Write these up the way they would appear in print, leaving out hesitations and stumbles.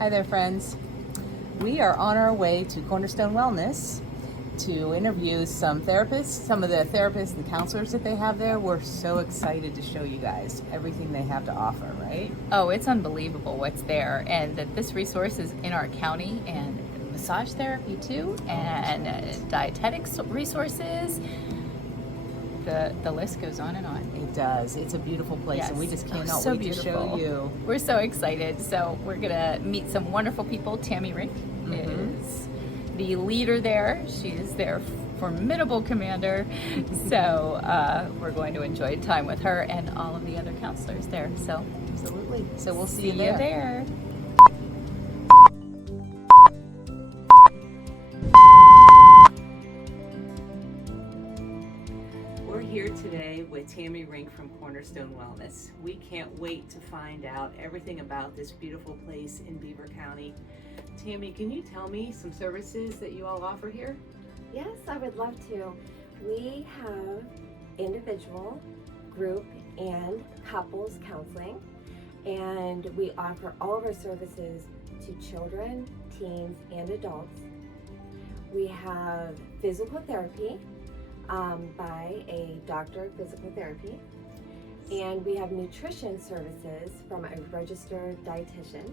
Hi there, friends. We are on our way to Cornerstone Wellness to interview some therapists, some of the therapists and counselors that they have there. We're so excited to show you guys everything they have to offer, right? Oh, it's unbelievable what's there, and that this resource is in our county, and massage therapy too, and dietetics resources. The list goes on and on. It does. It's a beautiful place, Yes. and we just cannot So wait beautiful. to show you. We're so excited. So we're gonna meet some wonderful people. Tammy Rink is the leader there. She is their formidable commander. So we're going to enjoy time with her and all of the other counselors there. So Absolutely. So we'll see you see you there. there. We're here today with Tammy Rink from Cornerstone Wellness. We can't wait to find out everything about this beautiful place in Beaver County. Tammy, can you tell me some services that you all offer here? Yes, I would love to. We have individual, group, and couples counseling, and we offer all of our services to children, teens, and adults. We have physical therapy by a doctor of physical therapy, and we have nutrition services from a registered dietitian,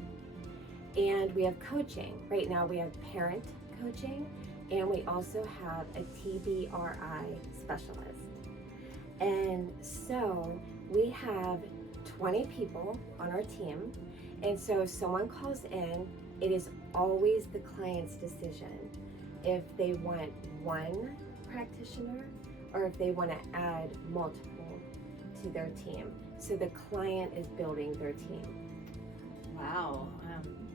and we have coaching. Right now we have parent coaching, and we also have a TBRI specialist. And so we have 20 people on our team, and so if someone calls in, it is always the client's decision if they want one practitioner or if they want to add multiple to their team. So the client is building their team. Wow,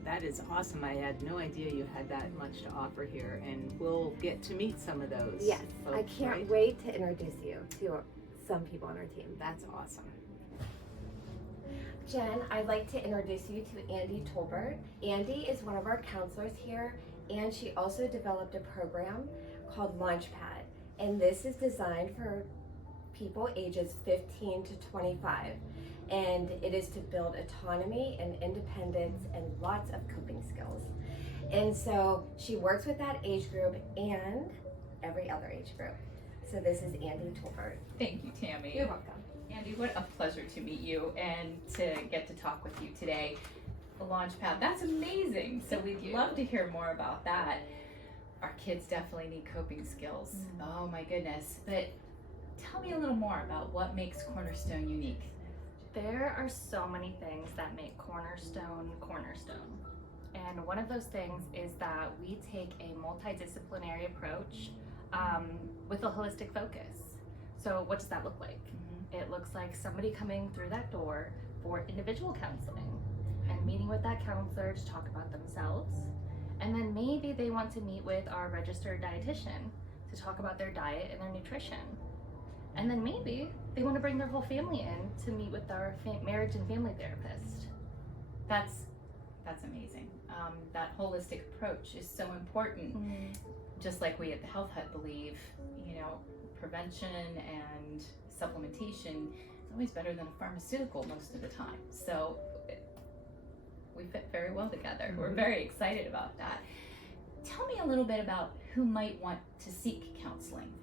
that is awesome. I had no idea you had that much to offer here, and we'll get to meet some of those. Yes, folks, I can't right? wait to introduce you to some people on our team. That's awesome. Jen, I'd like to introduce you to Andy Tolbert. Andy is one of our counselors here, and she also developed a program called Launchpad. And this is designed for people ages 15 to 25. And it is to build autonomy and independence and lots of coping skills. And so she works with that age group and every other age group. So this is Andy Tolbert. Thank you, Tammy. You're welcome. Andy, what a pleasure to meet you and to get to talk with you today. The Launchpad, that's amazing. So we'd love to hear more about that. Our kids definitely need coping skills. Oh my goodness. But tell me a little more about what makes Cornerstone unique. There are so many things that make Cornerstone. And one of those things is that we take a multidisciplinary approach with a holistic focus. So what does that look like? It looks like somebody coming through that door for individual counseling and meeting with that counselor to talk about themselves. And then maybe they want to meet with our registered dietitian to talk about their diet and their nutrition. And then maybe they want to bring their whole family in to meet with our marriage and family therapist. That's amazing. That holistic approach is so important. Just like we at the Health Hut believe, prevention and supplementation is always better than a pharmaceutical most of the time. So we fit very well together. We're very excited about that. Tell me a little bit about who might want to seek counseling.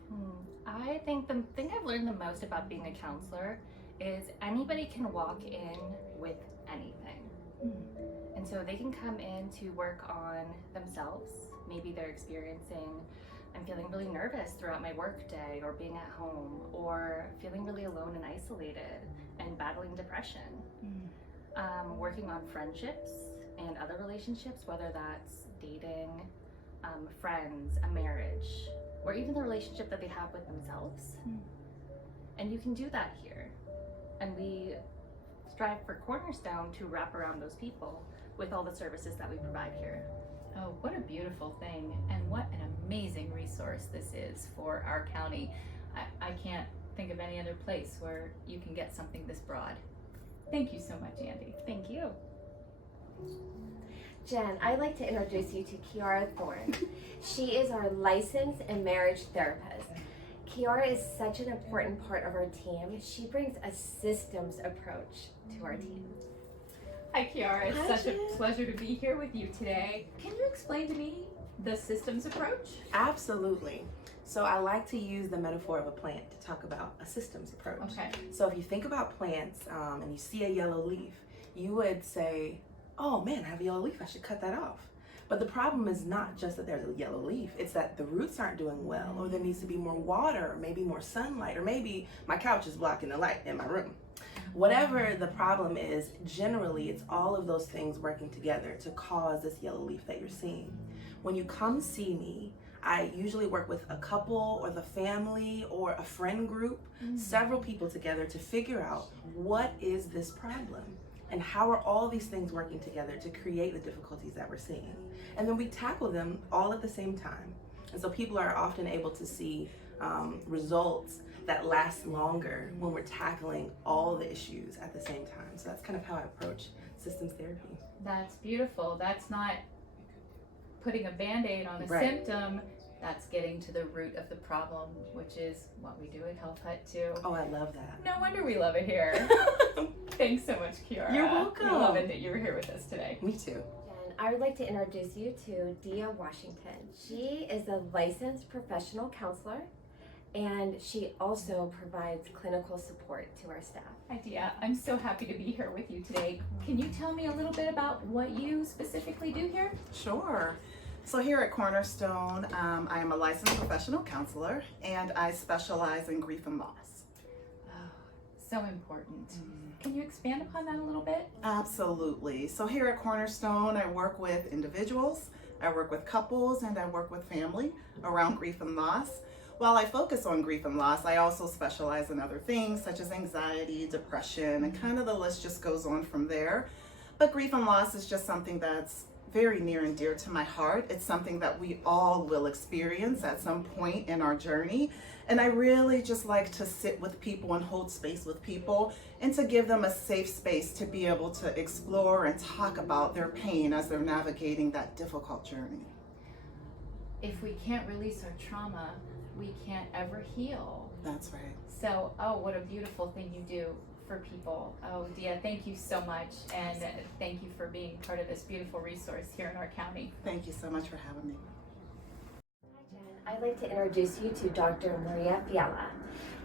I think the thing I've learned the most about being a counselor is anybody can walk in with anything. And so they can come in to work on themselves. Maybe they're experiencing, I'm feeling really nervous throughout my work day or being at home, or feeling really alone and isolated and battling depression. Working on friendships and other relationships, whether that's dating, friends, a marriage, or even the relationship that they have with themselves. And you can do that here. And we strive for Cornerstone to wrap around those people with all the services that we provide here. Oh, what a beautiful thing, and what an amazing resource this is for our county. I can't think of any other place where you can get something this broad. Thank you so much, Andy. Thank you. Jen, I'd like to introduce you to Kiara Thorne. She is our licensed and marriage therapist. Kiara is such an important part of our team. She brings a systems approach to our team. Hi, Kiara. It's Hi, such Jen. a pleasure to be here with you today. Can you explain to me the systems approach? Absolutely. So I like to use the metaphor of a plant to talk about a systems approach. Okay. So if you think about plants and you see a yellow leaf, you would say, oh man, I have a yellow leaf, I should cut that off. But the problem is not just that there's a yellow leaf, it's that the roots aren't doing well, or there needs to be more water, or maybe more sunlight, or maybe my couch is blocking the light in my room. Whatever the problem is, generally it's all of those things working together to cause this yellow leaf that you're seeing. When you come see me, I usually work with a couple or the family or a friend group, several people together to figure out what is this problem and how are all these things working together to create the difficulties that we're seeing. And then we tackle them all at the same time. And so people are often able to see results that last longer when we're tackling all the issues at the same time. So that's kind of how I approach systems therapy. That's beautiful. That's not putting a Band-Aid on a Right. symptom. That's getting to the root of the problem, which is what we do at Health Hut too. Oh, I love that. No wonder we love it here. Thanks so much, Kiara. You're welcome. We love it that you were here with us today. Me too. And I would like to introduce you to Dia Washington. She is a licensed professional counselor, and she also provides clinical support to our staff. Hi, Dia. I'm so happy to be here with you today. Can you tell me a little bit about what you specifically do here? Sure. So here at Cornerstone, I am a licensed professional counselor, and I specialize in grief and loss. Oh, so important. Can you expand upon that a little bit? Absolutely. So here at Cornerstone, I work with individuals, I work with couples, and I work with family around grief and loss. While I focus on grief and loss, I also specialize in other things such as anxiety, depression, and kind of the list just goes on from there. But grief and loss is just something that's very near and dear to my heart. It's something that we all will experience at some point in our journey. And I really just like to sit with people and hold space with people and to give them a safe space to be able to explore and talk about their pain as they're navigating that difficult journey. If we can't release our trauma, we can't ever heal. That's right. So, oh, what a beautiful thing you do for people. Oh, Dia, thank you so much. And thank you for being part of this beautiful resource here in our county. Thank you so much for having me. Hi, Jen. I'd like to introduce you to Dr. Maria Fiala.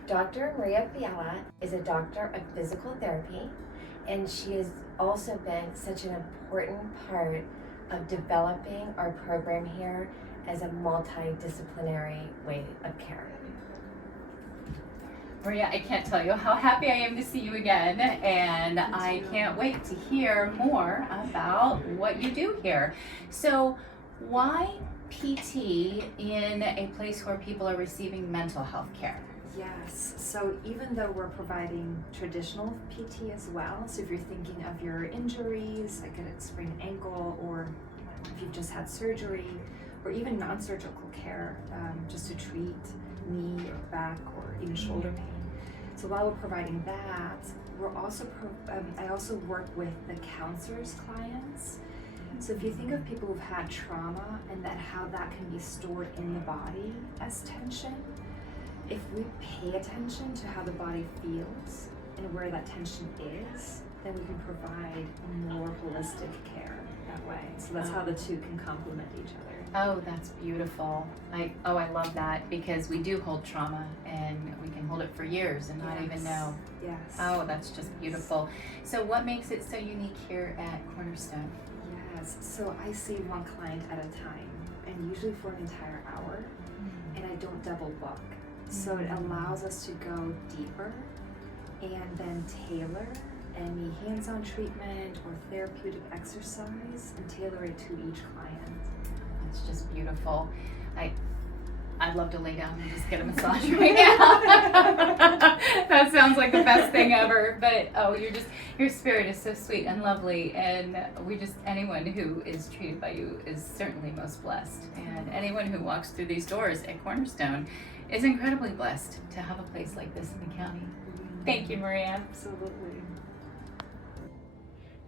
Dr. Maria Fiala is a doctor of physical therapy, and she has also been such an important part of developing our program here as a multidisciplinary way of care. Maria, I can't tell you how happy I am to see you again, and I can't wait to hear more about what you do here. So, why PT in a place where people are receiving mental health care? Yes, so even though we're providing traditional PT as well, so if you're thinking of your injuries, like a sprained ankle, or if you've just had surgery, or even non-surgical care, just to treat knee or back or even shoulder pain. So while we're providing that, we're also I also work with the counselors' clients. So if you think of people who've had trauma and that how that can be stored in the body as tension, if we pay attention to how the body feels and where that tension is, then we can provide more holistic care that way. So that's how the two can complement each other. Oh, that's beautiful. I love that, because we do hold trauma and we can hold it for years and not even know. Yes. Oh, that's just beautiful. So what makes it so unique here at Cornerstone? Yes. So I see one client at a time, and usually for an entire hour, and I don't double book. So it allows us to go deeper and then tailor any hands-on treatment or therapeutic exercise and tailor it to each client. It's just beautiful. I'd love to lay down and just get a massage right now. That sounds like the best thing ever. But your spirit is so sweet and lovely, and anyone who is treated by you is certainly most blessed. And anyone who walks through these doors at Cornerstone is incredibly blessed to have a place like this in the county. Thank you, Maria. Absolutely.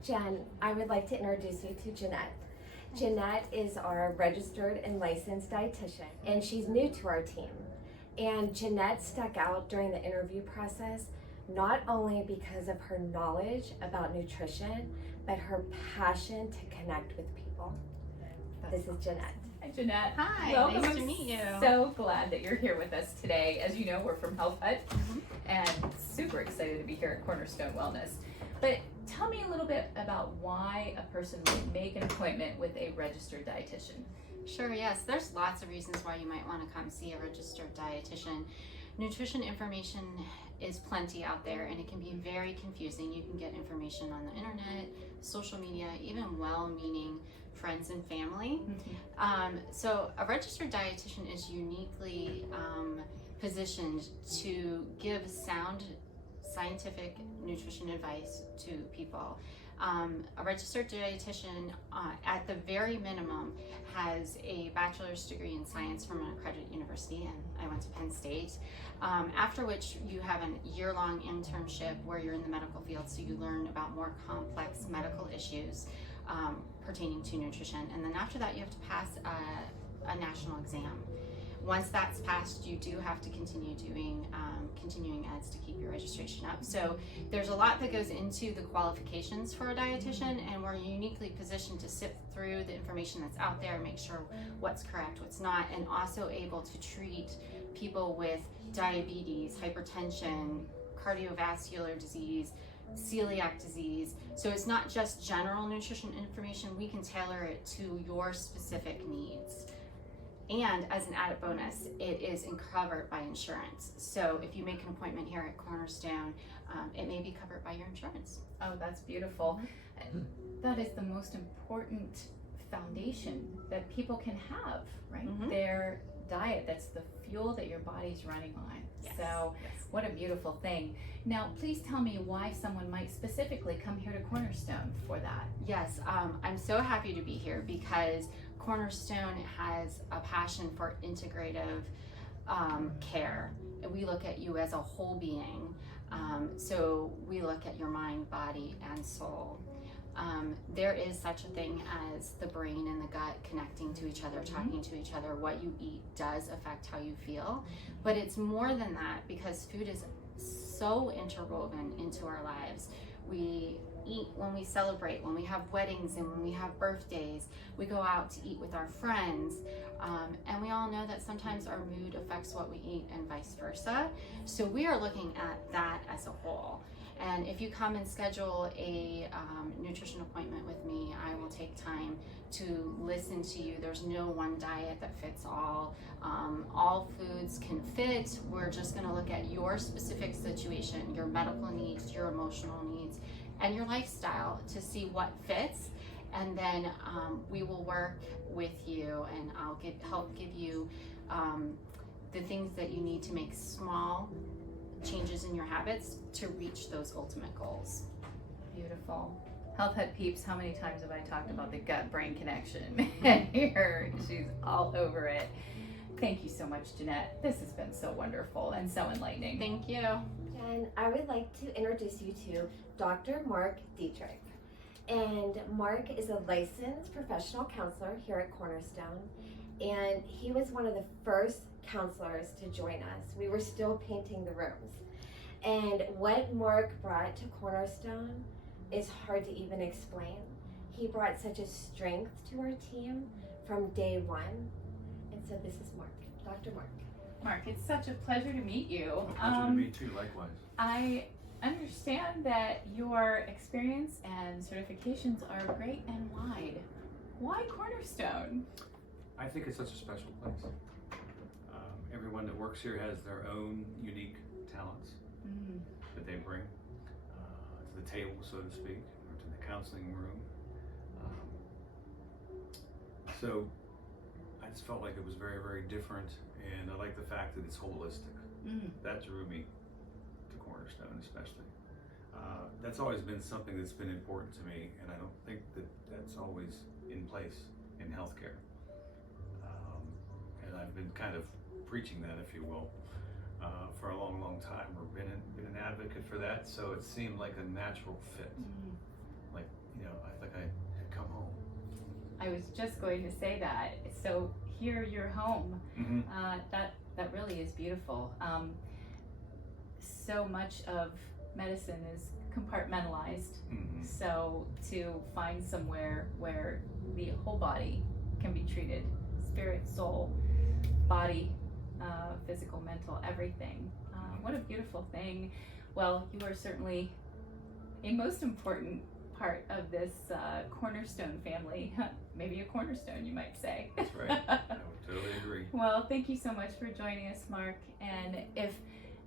Jen, I would like to introduce you to Jeanette. Jeanette is our registered and licensed dietitian, and she's new to our team. And Jeanette stuck out during the interview process, not only because of her knowledge about nutrition, but her passion to connect with people. This is Jeanette. Hi, Jeanette. Hi, Welcome. nice to meet you. So glad that you're here with us today. As you know, we're from Health Hut and super excited to be here at Cornerstone Wellness. But tell me a little bit about why a person would make an appointment with a registered dietitian. Sure, yes. There's lots of reasons why you might want to come see a registered dietitian. Nutrition information is plenty out there, and it can be very confusing. You can get information on the internet, social media, even well-meaning friends and family. So a registered dietitian is uniquely positioned to give sound scientific nutrition advice to people. A registered dietitian, at the very minimum, has a bachelor's degree in science from an accredited university, and I went to Penn State. After which you have a year-long internship where you're in the medical field, so you learn about more complex medical issues pertaining to nutrition. And then after that, you have to pass a national exam. Once that's passed, you do have to continue doing continuing eds to keep your registration up. So there's a lot that goes into the qualifications for a dietitian, and we're uniquely positioned to sift through the information that's out there, make sure what's correct, what's not, and also able to treat people with diabetes, hypertension, cardiovascular disease, celiac disease. So it's not just general nutrition information, we can tailor it to your specific needs. And as an added bonus, it is covered by insurance. So if you make an appointment here at Cornerstone, it may be covered by your insurance. Oh, that's beautiful. That is the most important foundation that people can have, right? Their diet, that's the fuel that your body's running on. Yes. So what a beautiful thing. Now, please tell me why someone might specifically come here to Cornerstone for that. Yes, I'm so happy to be here because Cornerstone has a passion for integrative care. We look at you as a whole being. So we look at your mind, body, and soul. There is such a thing as the brain and the gut connecting to each other, talking to each other. What you eat does affect how you feel, but it's more than that because food is so interwoven into our lives. We eat when we celebrate, when we have weddings and when we have birthdays. We go out to eat with our friends, and we all know that sometimes our mood affects what we eat and vice versa. So we are looking at that as a whole. And if you come and schedule a nutrition appointment with me, I will take time to listen to you. There's no one diet that fits all. All foods can fit. We're just gonna look at your specific situation, your medical needs, your emotional needs, and your lifestyle to see what fits. And then we will work with you, and I'll help give you the things that you need to make small changes in your habits to reach those ultimate goals. Beautiful. Health Hut peeps, how many times have I talked about the gut-brain connection? Here, she's all over it. Thank you so much, Jeanette. This has been so wonderful and so enlightening. Thank you. Jen, I would like to introduce you to Dr. Mark Dietrich. And Mark is a licensed professional counselor here at Cornerstone. And he was one of the first counselors to join us. We were still painting the rooms. And what Mark brought to Cornerstone is hard to even explain. He brought such a strength to our team from day one. And so this is Mark, Dr. Mark. Mark, it's such a pleasure to meet you. Pleasure to meet you, likewise. I understand that your experience and certifications are great and wide. Why Cornerstone? I think it's such a special place. Everyone that works here has their own unique talents that they bring to the table, so to speak, or to the counseling room. So I just felt like it was very, very different, and I like the fact that it's holistic. That drew me to Cornerstone especially. That's always been something that's been important to me, and I don't think that that's always in place in healthcare. And I've been kind of preaching that, if you will, for a long, long time, or been an advocate for that. So it seemed like a natural fit. Like, you know, I had come home. I was just going to say that. So here you're home. That really is beautiful. So much of medicine is compartmentalized. Mhm. So to find somewhere where the whole body can be treated, spirit, soul, body, physical, mental, everything. What a beautiful thing. Well, you are certainly a most important part of this Cornerstone family. Maybe a cornerstone, you might say. That's right. I would totally agree. Well, thank you so much for joining us, Mark. And if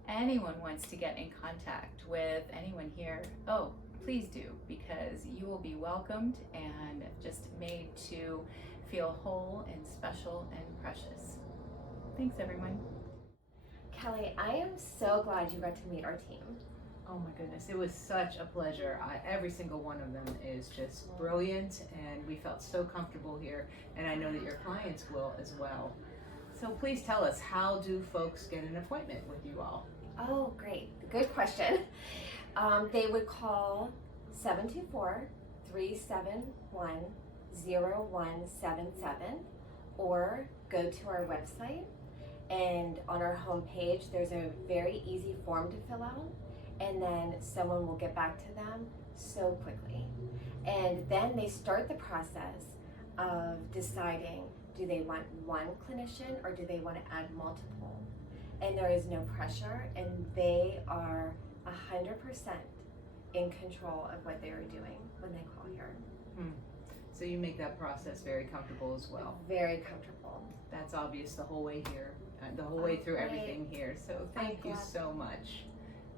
anyone wants to get in contact with anyone here, oh, please do, because you will be welcomed and just made to feel whole and special and precious. Thanks, everyone. Kelly, I am so glad you got to meet our team. Oh my goodness, it was such a pleasure. Every single one of them is just brilliant, and we felt so comfortable here, and I know that your clients will as well. So please tell us, how do folks get an appointment with you all? Oh, great. Good question. They would call 724-371-0177 or go to our website, and on our homepage there's a very easy form to fill out, and then someone will get back to them so quickly. And then they start the process of deciding, do they want one clinician or do they want to add multiple? And there is no pressure, and they are 100% in control of what they are doing when they call here. So you make that process very comfortable as well. Very comfortable. That's obvious the whole way here, the whole way through Great. everything here. So thank you glad. so much.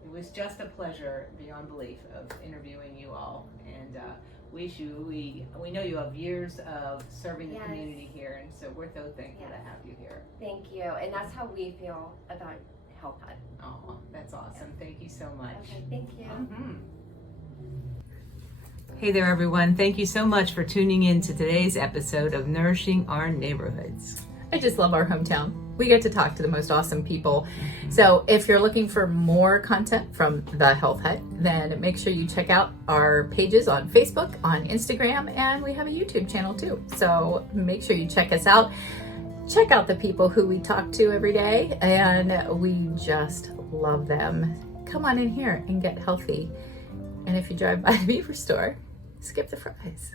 It was just a pleasure beyond belief of interviewing you all, and we know you have years of serving the Yes. community here, and so we're so thankful to Yes. have you here. Thank you. And that's how we feel about Health Hut. Oh, that's awesome. Thank you so much. Okay, thank you. Hey there, everyone. Thank you so much for tuning in to today's episode of Nourishing Our Neighborhoods. I just love our hometown. We get to talk to the most awesome people. So if you're looking for more content from the Health Hut, then make sure you check out our pages on Facebook, on Instagram, and we have a YouTube channel too. So make sure you check us out. Check out the people who we talk to every day, and we just love them. Come on in here and get healthy. And if you drive by the Beaver store, skip the fries.